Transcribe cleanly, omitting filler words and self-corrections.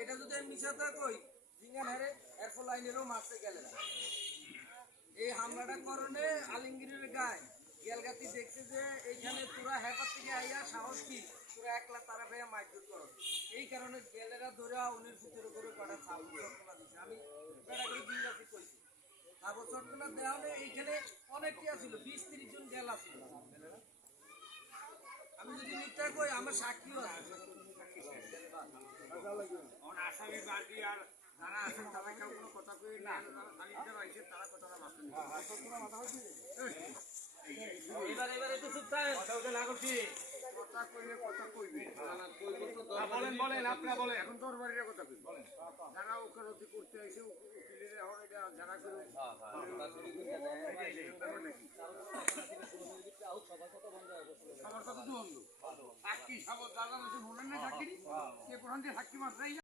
এটা যদি আমি মিশাতে কই জিঙ্গান হারে এরপর লাইনেরও মারতে গেলে না এই হামলাটা করণে আলিঙ্গিরের গায়ে গেলগাতি দেখছে যে এইখানে তোরা হেপার থেকে আইয়া সাহস কি তোরা একলা তারা ভাইয়া মাইগ্রেট করো এই কারণে গেলেরা ধরে উনির ভিতরে করে কটা সাবু চটকলা দিচ্ছে আমি বেড়াগুলি জিঙ্গাসি কইছি সাবু চটকলা দেওয়া হলে এইখানে অনেকটি আছিল 20-30 জন গেল আছিল আমি যদি মিথ্যা কই আমার সাক্ষীও আছে আসামি বাদ আর যারা আছেন তারা কেউ কোনো কথা কই না যারা আইছে তারা কথাটা মাথা এবার একটু চুপ থাকেন কথা উঠে না করছি কথা কইলে কথা কইবে বলেন বলেন আপনারা বলেন এখন দরবারের কথা কই বলেন যারা ওকালতি করতে আইছে উকিলের এখন এটা যারা করে সবার কথা তো বন্ধ সাক্ষী সব দাদা বলেন না সাক্ষী কে প্রধান দিয়ে সাক্ষী মাত্রাই